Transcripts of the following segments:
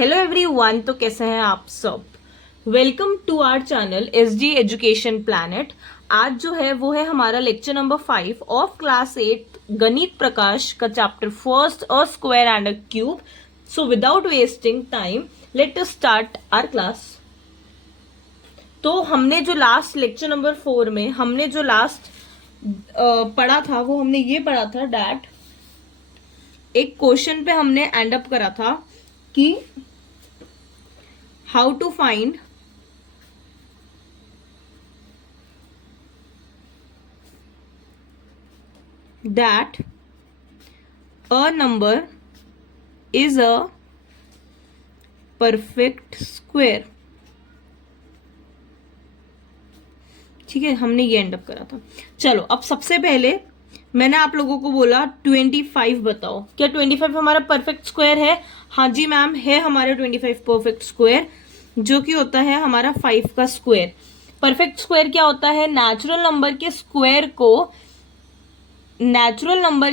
Hello everyone, तो कैसे हैं आप सब। Welcome to our channel SD education planet. आज जो है वो है हमारा lecture number 5 of class 8 Ganita Prakash का chapter first a square and a cube. So without wasting time let us start our class. तो हमने जो लास्ट लेक्चर नंबर 4 में हमने जो लास्ट पढ़ा था वो हमने ये पढ़ा था डैट एक क्वेश्चन पे हमने एंड अप करा था कि how to find that a number is a perfect square. ठीक है, हमने ये एंड अप करा था। चलो, अब सबसे पहले मैंने आप लोगों को बोला 25 बताओ, क्या 25 हमारा परफेक्ट स्क्वायर है? हाँ जी मैम, है हमारा 25 परफेक्ट स्क्वायर, जो कि होता है हमारा 5 का स्क्वायर। परफेक्ट स्क्वायर क्या होता है? नेचुरल नंबर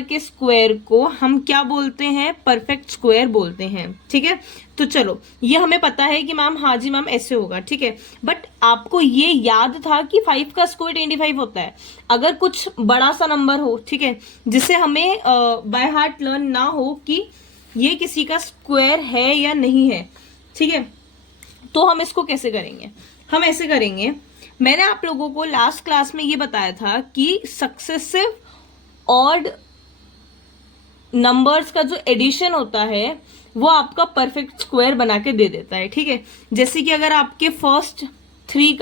के स्क्वायर को हम क्या बोलते हैं? परफेक्ट स्क्वायर बोलते हैं। ठीक है, तो चलो, ये हमें पता है कि मैम, हाँ जी मैम, ऐसे होगा। ठीक है, बट आपको ये याद था कि 5 का स्क्वायर 25 होता है। अगर कुछ बड़ा सा नंबर हो, ठीक है, जिसे हमें बाय हार्ट लर्न ना हो कि ये किसी का स्क्वायर है या नहीं है, ठीक है, तो हम इसको कैसे करेंगे? हम ऐसे करेंगे, मैंने आप लोगों को लास्ट क्लास में ये बताया था कि सक्सेसिव ऑड नंबर्स का जो एडिशन होता है वो आपका परफेक्ट स्क्वायर बना के दे देता है। ठीक है, जैसे कि अगर आपके फर्स्ट थ्री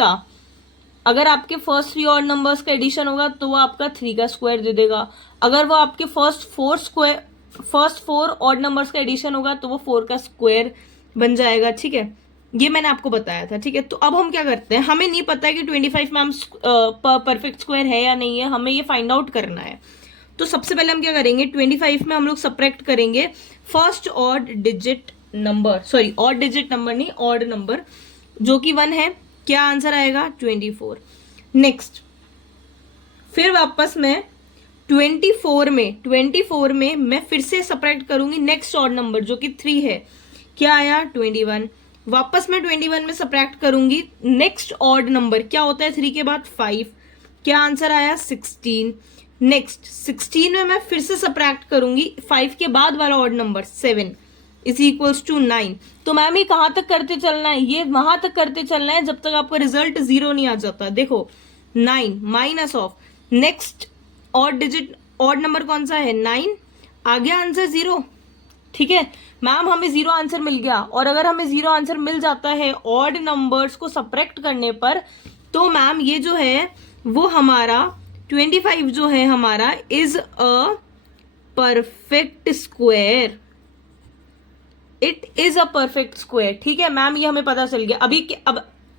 ऑड नंबर्स का एडिशन होगा तो वो आपका 3 का स्क्वायर दे देगा। अगर वो आपके फर्स्ट फोर ऑड नंबर्स का एडिशन होगा तो वो 4 का स्क्वायर बन जाएगा। ठीक है, ये मैंने आपको बताया था। ठीक है, तो अब हम क्या करते हैं, हमें नहीं पता है कि 25 मैम परफेक्ट स्क्वायर है या नहीं है, हमें ये फाइंड आउट करना है। तो सबसे पहले हम क्या करेंगे, 25 में हम लोग सब्ट्रैक्ट करेंगे फर्स्ट ऑड डिजिट नंबर नहीं, ऑड नंबर, जो कि 1 है। क्या आंसर आएगा? 24। नेक्स्ट, फिर वापस मैं 24 में मैं फिर से सब्ट्रैक्ट करूंगी नेक्स्ट ऑड नंबर जो कि 3 है। क्या आया? 21। वापस मैं 21 में सब्ट्रैक्ट करूंगी नेक्स्ट ऑड नंबर, क्या होता है 3 के बाद? 5। क्या आंसर आया? 16। नेक्स्ट 16 में मैं फिर से सब्ट्रैक्ट करूंगी 5 के बाद वाला odd number 7 is equals to 9। तो मैम ये कहां तक करते चलना है? ये वहां तक करते चलना है जब तक आपका रिजल्ट 0 नहीं आ जाता। देखो, 9 minus of next odd number कौन सा है? 9। आ गया आंसर 0। ठीक है मैम, हमें 0 आंसर मिल गया। और अगर हमें 0 आंसर मिल जाता है ऑड नंबर्स को सब्ट्रैक्ट करने पर, तो मैम ये जो है वो हमारा 25 जो है हमारा is a perfect square. It is a perfect square. ठीक है मैम, ये हमें पता चल गया।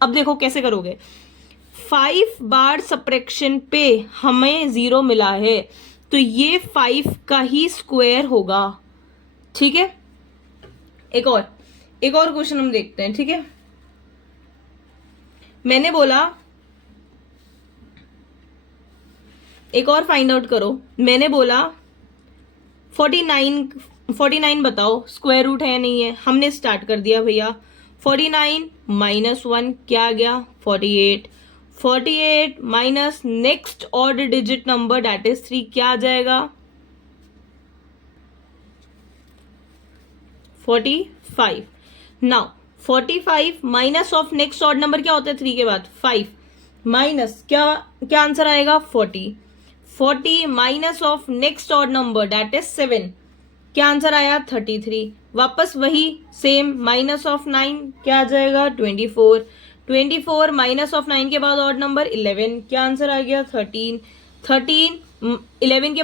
अब देखो कैसे करोगे। 5 बार सब्ट्रैक्शन पे हमें 0 मिला है, तो ये 5 का ही स्क्वायर होगा। ठीक है, एक और क्वेश्चन हम देखते हैं। ठीक है, मैंने बोला एक और फाइंड आउट करो। मैंने बोला 49 बताओ स्क्वायर रूट है या नहीं है। हमने स्टार्ट कर दिया भैया। 49 माइनस 1 क्या आ गया? 48 minus next odd digit number that is 3 क्या आ जाएगा? 45। Now 45 minus of next odd number क्या होता है 3 के बाद? 5 माइनस क्या आंसर आएगा? 40 minus of next odd number that is 7 क्या आंसर आया? 33। वापस वही सेम माइनस ऑफ 9 क्या आ जाएगा? 24 माइनस ऑफ 9 के बाद ऑड नंबर 11 क्या आंसर आ गया? 13 11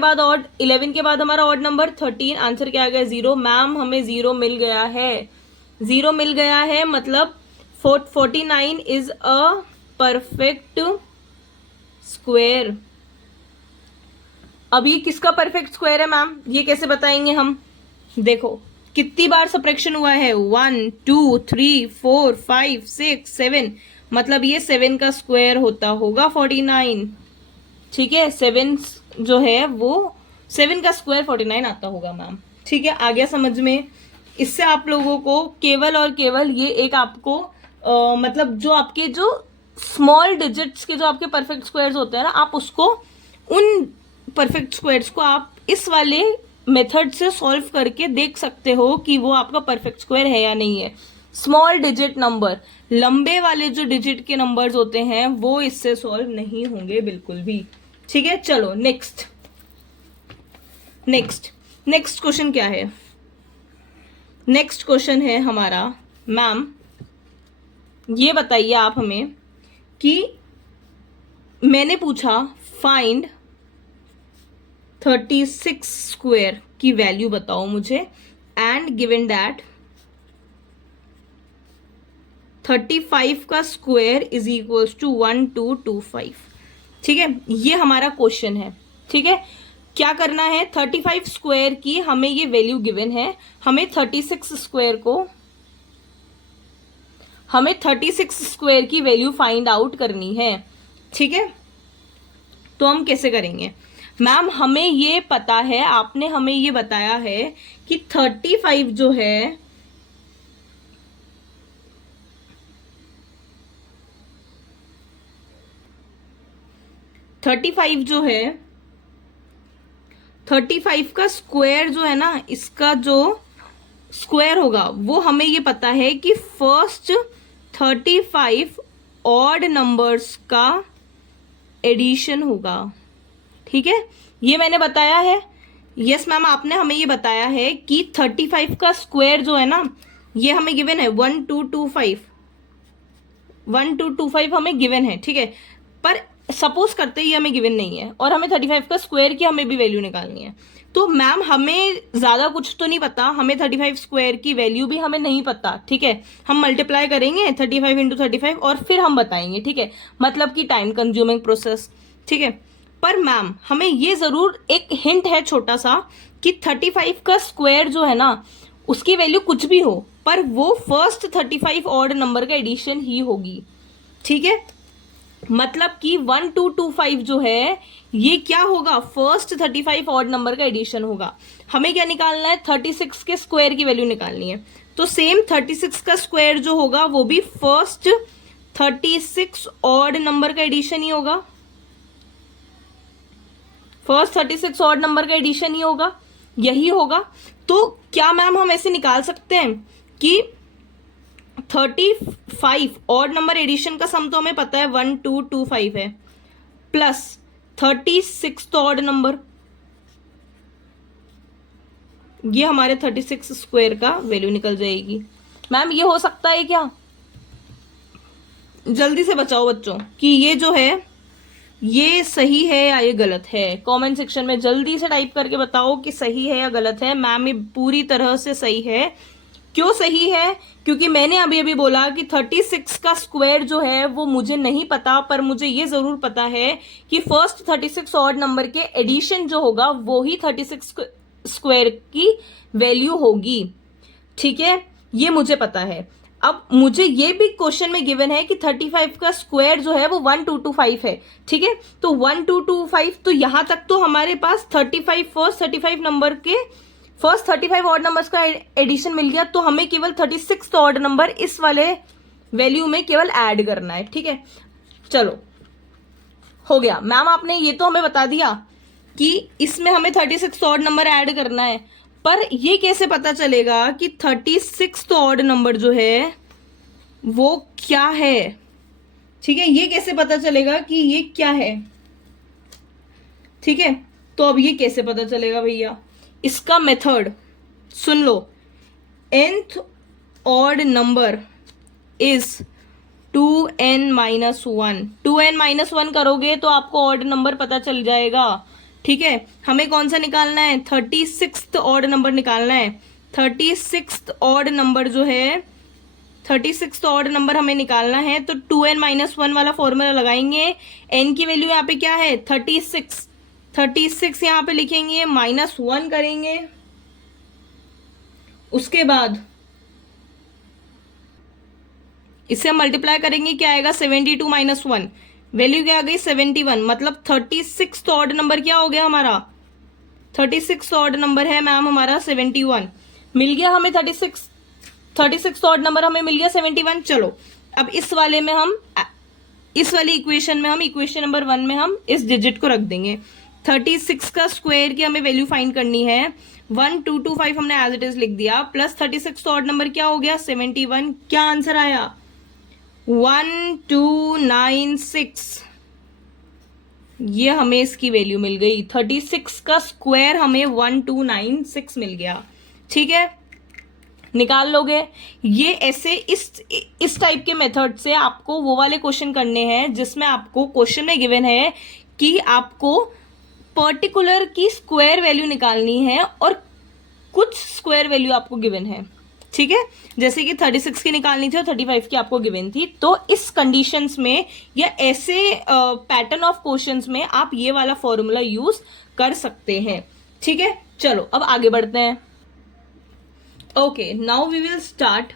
के बाद हमारा ऑड नंबर 13 आंसर क्या आ गया? 0। मैम हमें 0 मिल गया है, मतलब 49 इज अ परफेक्ट स्क्वायर। अब ये किसका परफेक्ट स्क्वायर है मैम, ये कैसे बताएंगे हम? देखो कितनी बार सब्ट्रैक्शन हुआ है, 1 2 3 4 5 6 7, मतलब ये 7 का स्क्वायर होगा 49। ठीक है, 7 जो है वो 7 का स्क्वायर 49 आता होगा मैम। ठीक है, आ गया समझ में? इससे आप लोगों को केवल और केवल ये एक आपको मतलब जो आपके जो स्मॉल डिजिट्स के जो आपके परफेक्ट स्क्वायर्स होते हैं ना, आप उसको उन परफेक्ट स्क्वायर्स को आप इस वाले मेथड से सॉल्व करके देख सकते हो कि वो आपका परफेक्ट स्क्वायर है या नहीं है। स्मॉल डिजिट नंबर, लंबे वाले जो डिजिट के नंबर्स होते हैं वो इससे सॉल्व नहीं होंगे बिल्कुल भी। ठीक है, चलो नेक्स्ट क्वेश्चन क्या है? नेक्स्ट क्वेश्चन है हमारा, मैम ये बताइए आप हमें कि मैंने पूछा फाइंड 36 स्क्वायर की वैल्यू बताओ मुझे, एंड गिवन दैट 35 का स्क्वायर इज इक्वल्स टू 1225। ठीक है, ये हमारा क्वेश्चन है। ठीक है, क्या करना है? 35 स्क्वायर की हमें ये वैल्यू गिवन है, हमें 36 स्क्वायर की वैल्यू फाइंड आउट करनी है। ठीक है, तो हम कैसे करेंगे? मैम हमें ये पता है, आपने हमें ये बताया है कि 35 जो है जो है 35 का स्क्वायर जो है ना, इसका जो स्क्वायर होगा वो हमें ये पता है कि फर्स्ट 35 ऑड नंबर्स का एडिशन होगा। ठीक है, ये मैंने बताया है। यस मैम, आपने हमें ये बताया है कि 35 का स्क्वायर जो है ना, ये हमें गिवन है 1225 हमें गिवन है। ठीक है, पर सपोज करते ही हमें गिवन नहीं है और हमें 35 का स्क्वायर की हमें भी वैल्यू निकालनी है। तो मैम हमें ज्यादा कुछ तो नहीं पता, हमें 35 स्क्वायर की वैल्यू भी हमें नहीं पता। ठीक है, हम मल्टीप्लाई करेंगे 35 इंटू 35 और फिर हम बताएंगे। ठीक है, मतलब कि टाइम कंज्यूमिंग प्रोसेस। ठीक है, पर मैम हमें ये जरूर एक हिंट है छोटा सा कि 35 का स्क्वायर जो है ना, उसकी वैल्यू कुछ भी हो पर वो फर्स्ट 35 ऑड नंबर का एडिशन ही होगी। ठीक है, मतलब कि 1225 जो है ये क्या होगा? फर्स्ट 35 ऑड नंबर का एडिशन होगा। हमें क्या निकालना है? 36 के स्क्वायर की वैल्यू निकालनी है। तो सेम 36 का स्क्वायर जो होगा वो भी फर्स्ट 36 ऑड नंबर का एडिशन ही होगा। फर्स्ट 36 ऑड नंबर का एडिशन ही होगा, यही होगा। तो क्या मैम हम ऐसे निकाल सकते हैं कि 35 ऑड नंबर एडिशन का सम तो हमें पता है 1225 है, प्लस 36 ऑड नंबर, ये हमारे 36 स्क्वायर का वैल्यू निकल जाएगी। मैम ये हो सकता है क्या? जल्दी से बताओ बच्चों कि ये जो है ये सही है या ये गलत है। कमेंट सेक्शन में जल्दी से टाइप करके बताओ कि सही है या गलत है। मैम ये पूरी तरह से सही है। क्यों सही है? क्योंकि मैंने अभी अभी बोला कि 36 का स्क्वायर जो है वो मुझे नहीं पता, पर मुझे ये जरूर पता है कि फर्स्ट 36 ऑड नंबर के एडिशन जो होगा वो ही 36 स्क्वायर की वैल्यू होगी। ठीक है, ये मुझे पता है। अब मुझे ये भी क्वेश्चन में गिवन है कि 35 का स्क्वायर जो है वो 1225 है। ठीक है, तो 1225, तो यहां तक तो हमारे पास 35 फर्स्ट 35 नंबर के फर्स्ट 35 ऑड नंबर्स का एडिशन मिल गया। तो हमें केवल 36 ऑड नंबर इस वाले वैल्यू में केवल ऐड करना है। ठीक है, चलो हो गया। मैम आपने ये तो हमें बता दिया कि इसमें हमें 36 ऑड नंबर ऐड करना है, पर ये कैसे पता चलेगा कि 36 ऑड नंबर जो है वो क्या है? ठीक है, ये कैसे पता चलेगा कि ये क्या है? ठीक है, तो अब ये कैसे पता चलेगा भैया? इसका method soon low. nth odd number is 2n-1। 2n-1 करोगे तो आपको ऑड नंबर पता चल जाएगा। ठीक है, हमें कौन सा निकालना है? 36 ऑड नंबर निकालना है। 36 ऑड नंबर जो है 36 ऑड नंबर हमें निकालना है, तो 2n-1 वाला फॉर्मूला लगाएंगे। n की वैल्यू यहाँ पे क्या है? 36 यहाँ पे लिखेंगे, -1 करेंगे, उसके बाद इसे हम मल्टीप्लाई करेंगे, क्या आएगा? 72 - 1, वैल्यू क्या आ गई? 71। मतलब 36 ऑड नंबर क्या हो गया हमारा? 36 ऑड नंबर है मैम हमारा 71। मिल गया हमें 36 ऑड नंबर हमें मिल गया 71। चलो अब इस वाले में हम, इस वाली इक्वेशन में हम, इक्वेशन नंबर 1 में हम इस डिजिट को रख देंगे। 36 का स्क्वायर की हमें वैल्यू फाइंड करनी है। 1225 हमने एज इट इज लिख दिया, प्लस 36 ऑड नंबर क्या हो गया 71। क्या आंसर आया 1296। ये हमें इसकी वैल्यू मिल गई। 36 का स्क्वायर हमें 1296 मिल गया। ठीक है, निकाल लोगे। ये ऐसे इस टाइप के मेथड से आपको वो वाले क्वेश्चन करने हैं जिसमें आपको क्वेश्चन में गिवन है कि आपको पर्टिकुलर की स्क्वायर वैल्यू निकालनी है और कुछ स्क्वायर वैल्यू आपको गिवन है। ठीक है, जैसे कि 36 की निकालनी थी और 35 की आपको गिवन थी। तो इस कंडीशंस में या ऐसे पैटर्न ऑफ क्वेश्चंस में आप ये वाला फॉर्मूला यूज कर सकते हैं। ठीक है, चलो अब आगे बढ़ते हैं। Okay, now we will start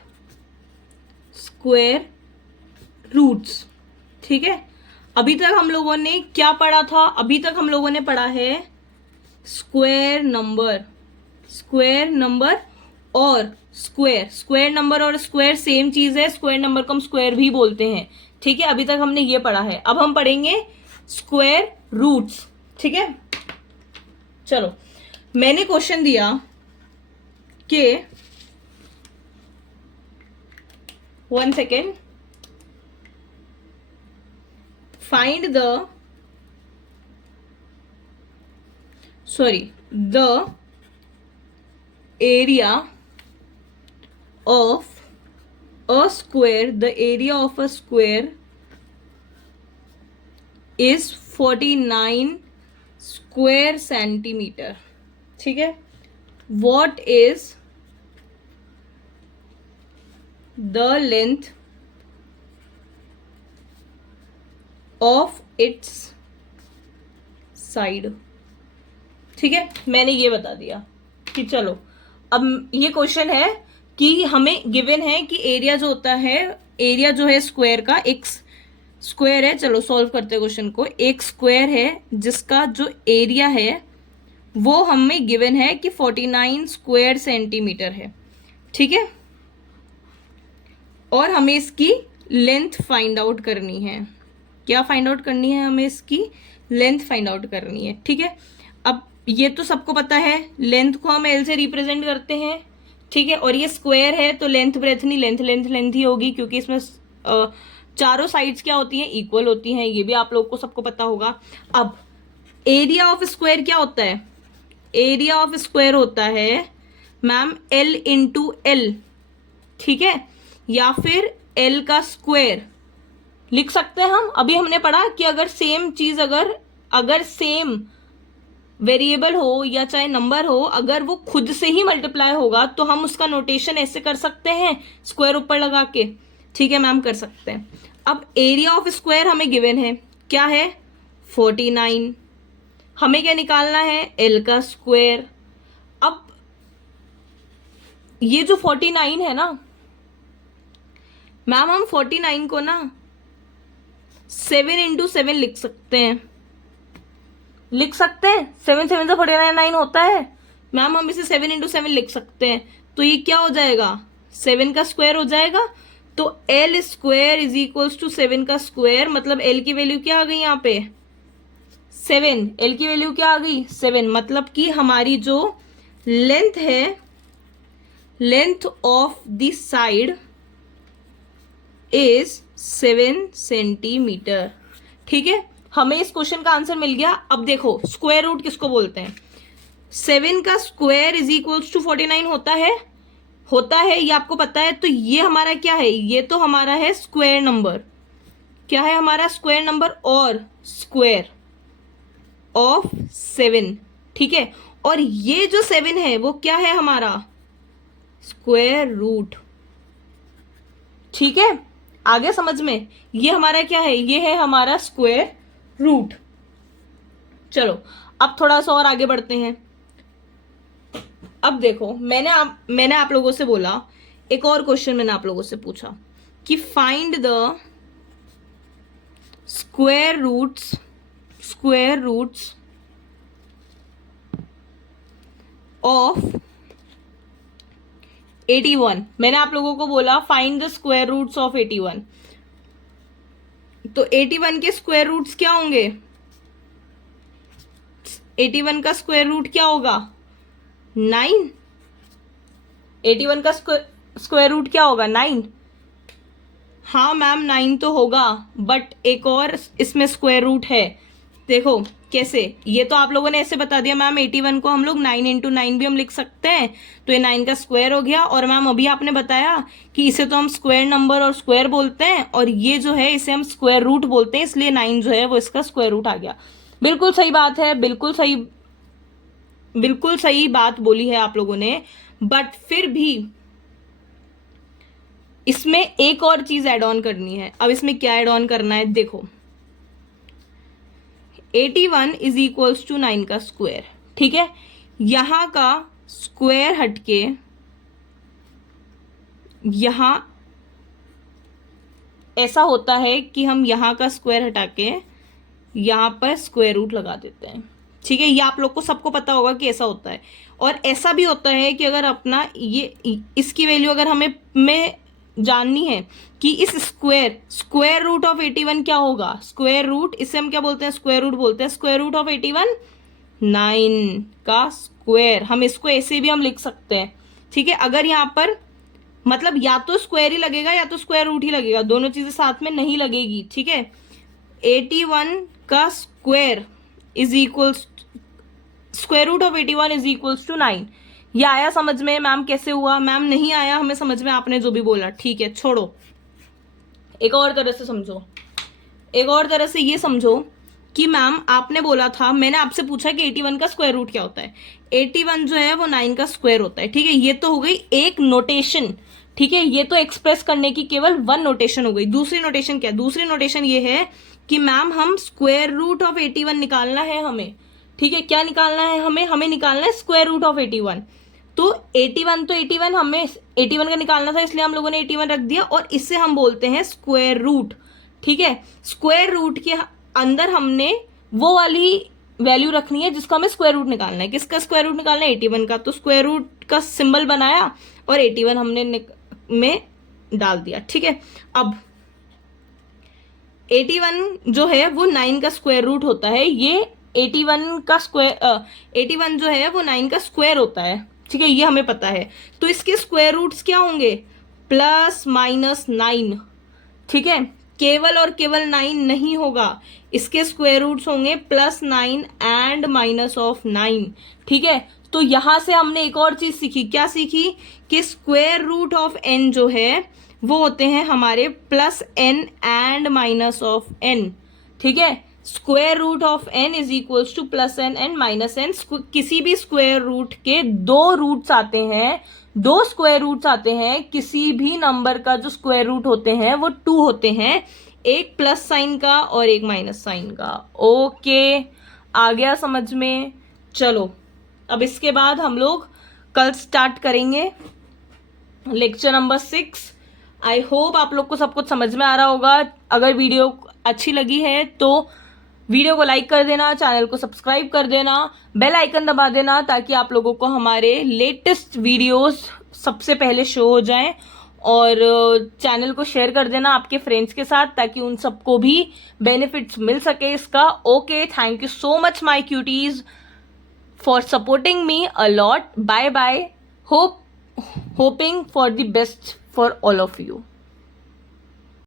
square roots. ठीक है, अभी तक हम लोगों ने क्या पढ़ा था? अभी तक हम लोगों ने पढ़ा है स्क्वायर नंबर, स्क्वायर नंबर और स्क्वायर। स्क्वायर नंबर और स्क्वायर सेम चीज है, स्क्वायर नंबर को हम स्क्वायर भी बोलते हैं। ठीक है, अभी तक हमने ये पढ़ा है। अब हम पढ़ेंगे स्क्वायर रूट्स। ठीक है, चलो मैंने क्वेश्चन दिया कि 1 second, find the area of a square. The area of a square is 49 square centimeter. ठीक है, what is the length of its side. ठीक है, मैंने ये बता दिया कि चलो अब ये क्वेश्चन है कि हमें गिवन है कि एरिया जो होता है, एरिया जो है स्क्वायर का, एक स्क्वायर है। चलो सॉल्व करते हैं क्वेश्चन को। एक स्क्वायर है जिसका जो एरिया है वो हमें गिवन है कि 49 स्क्वायर सेंटीमीटर है। ठीक है, और हमें इसकी लेंथ फाइंड आउट करनी है। क्या फाइंड आउट करनी है? हमें इसकी लेंथ फाइंड आउट करनी है। ठीक है, अब ये तो सबको पता है, लेंथ को हम एल से रिप्रेजेंट करते हैं। ठीक है, और ये स्क्वायर है तो लेंथ ब्रेथ नहीं, लेंथ लेंथ लेंथ ही होगी, क्योंकि इसमें चारों साइड्स क्या होती हैं, इक्वल होती हैं। ये भी आप लोग को सबको पता होगा। अब एरिया ऑफ स्क्वायर क्या होता है? एरिया ऑफ स्क्वायर होता है मैम एल इंटू एल। ठीक है, या फिर एल का स्क्वायर लिख सकते हैं हम। अभी हमने पढ़ा कि अगर सेम चीज, अगर सेम वेरिएबल हो या चाहे नंबर हो, अगर वो खुद से ही मल्टीप्लाई होगा तो हम उसका नोटेशन ऐसे कर सकते हैं, स्क्वायर ऊपर लगा के। ठीक है मैम, कर सकते हैं। अब एरिया ऑफ स्क्वायर हमें गिवन है, क्या है 49। हमें क्या निकालना है? एल का स्क्वायर। अब ये जो 49 है ना मैम, हम 49 को ना 7 इंटू 7 लिख सकते हैं। लिख सकते हैं, 7 7 से 49 होता है मैम। हम इसे 7 इंटू 7 लिख सकते हैं। तो ये क्या हो जाएगा? 7 का स्क्वायर हो जाएगा। तो L square is equals to 7 का स्क्वायर। मतलब एल की वैल्यू क्या आ गई यहाँ पे? 7। एल की वैल्यू क्या आ गई? 7। मतलब कि हमारी जो लेंथ है, length of the side is 7 centimetre. ठीक है, हमें इस क्वेश्चन का आंसर मिल गया। अब देखो स्क्वायर रूट किसको बोलते हैं? 7 का स्क्वायर इज इक्वल्स टू 49 होता है, ये आपको पता है। तो ये हमारा क्या है? ये तो हमारा है स्क्वायर नंबर। क्या है हमारा? स्क्वायर नंबर और स्क्वायर ऑफ 7। ठीक है, और ये जो 7 है वो क्या है हमारा? Square root. ठीक है, आगे समझ में? ये हमारा क्या है? ये है हमारा स्क्वायर रूट। चलो अब थोड़ा सा और आगे बढ़ते हैं। अब देखो, मैंने आप लोगों से बोला, एक और क्वेश्चन मैंने आप लोगों से पूछा कि find the square roots of 81, मैंने आप लोगों को बोला find the square roots of 81, तो 81 के स्क्वायर रूट्स क्या होंगे? 81 का स्क्वायर रूट क्या होगा? 9। 81 का स्क्वायर रूट क्या होगा? 9। हाँ मैम 9 तो होगा, बट एक और इसमें स्क्वायर रूट है। देखो कैसे, ये तो आप लोगों ने ऐसे बता दिया मैम 81 को हम लोग 9 इंटू 9 भी हम लिख सकते हैं, तो ये 9 का स्क्वायर हो गया। और मैम अभी आपने बताया कि इसे तो हम स्क्वायर नंबर और स्क्वायर बोलते हैं, और ये जो है इसे हम स्क्वायर रूट बोलते हैं, इसलिए 9 जो है वो इसका स्क्वायर रूट आ गया। बिल्कुल सही बात है, बिल्कुल सही बात बोली है आप लोगों ने। बट फिर भी इसमें एक और चीज ऐड ऑन करनी है। अब इसमें क्या ऐड ऑन करना है? देखो 81 इज इक्वल्स टू 9 का स्क्वायर, ठीक है। यहां का स्क्वायर हटके यहां ऐसा होता है कि हम यहां का स्क्वायर हटा के यहां पर स्क्वायर रूट लगा देते हैं, ठीक है। ये आप लोग को सबको पता होगा कि ऐसा होता है। और ऐसा भी होता है कि अगर अपना ये इसकी वैल्यू अगर हमें जाननी है कि इस स्क्वायर रूट ऑफ 81 क्या होगा, स्क्वायर रूट, इसे हम क्या बोलते हैं? स्क्वायर रूट बोलते हैं। स्क्वायर रूट ऑफ 81 9 का स्क्वायर, हम इसको ऐसे भी हम लिख सकते हैं, ठीक है। अगर यहाँ पर मतलब या तो स्क्वायर ही लगेगा या तो स्क्वायर रूट ही लगेगा, दोनों चीजें साथ में नहीं लगेगी, ठीक है। 81 का square is equals, square root of 81 is equals to 9। ये आया समझ में? मैम कैसे हुआ? मैम नहीं आया हमें समझ में, आपने जो भी बोला, ठीक है छोड़ो। एक और तरह से समझो, एक और तरह से ये समझो कि मैम आपने बोला था, मैंने आपसे पूछा कि 81 का स्क्वायर रूट क्या होता है। 81 जो है वो 9 का स्क्वायर होता है, ठीक है। ये तो हो गई एक नोटेशन, ठीक है। ये तो एक्सप्रेस करने की केवल वन नोटेशन हो गई। दूसरी नोटेशन क्या? दूसरी नोटेशन ये है कि मैम हम स्क्वायर रूट ऑफ 81 निकालना है हमें, ठीक है। क्या निकालना है हमें निकालना है स्क्वायर रूट ऑफ 81। तो 81 हमें 81 का निकालना था, इसलिए हम लोगों ने 81 रख दिया, और इससे हम बोलते हैं स्क्वायर रूट, ठीक है। स्क्वायर रूट के अंदर हमने वो वाली वैल्यू रखनी है जिसका हमें स्क्वायर रूट निकालना है। किसका स्क्वायर रूट निकालना है? 81 का। तो स्क्वायर रूट का सिंबल बनाया और 81 हमने में डाल दिया, ठीक है। अब 81 जो है वो 9 का स्क्वायर रूट होता है। ये 81 का स्क्वायर 81 जो है वो 9 का स्क्वायर होता है, ठीक है, ये हमें पता है। तो इसके स्क्वायर रूट्स क्या होंगे? प्लस माइनस 9, ठीक है। केवल और केवल 9 नहीं होगा, इसके स्क्वायर रूट्स होंगे प्लस 9 एंड माइनस ऑफ 9, ठीक है। तो यहां से हमने एक और चीज सीखी। क्या सीखी? कि स्क्वायर रूट ऑफ n जो है वो होते हैं हमारे plus n and minus of n, ठीक है। Square root of n is equals to plus n and minus n। किसी भी स्क्वायर रूट के दो रूट्स आते हैं, दो स्क्वायर रूट्स आते हैं। किसी भी नंबर का जो स्क्वायर रूट होते हैं वो 2 होते हैं, एक प्लस साइन का और एक माइनस साइन का। ओके, आ गया समझ में? चलो अब इसके बाद हम लोग कल स्टार्ट करेंगे लेक्चर नंबर 6। आई होप आप लोग को सब कुछ समझ में आ रहा होगा। अगर वीडियो अच्छी लगी है तो वीडियो को लाइक कर देना, चैनल को सब्सक्राइब कर देना, बेल आइकन दबा देना, ताकि आप लोगों को हमारे लेटेस्ट वीडियोस सबसे पहले शो हो जाएं। और चैनल को शेयर कर देना आपके फ्रेंड्स के साथ, ताकि उन सबको भी बेनिफिट्स मिल सके इसका। Okay, thank you so much my cuties for supporting me a lot. Bye bye. Hoping for the best for all of you.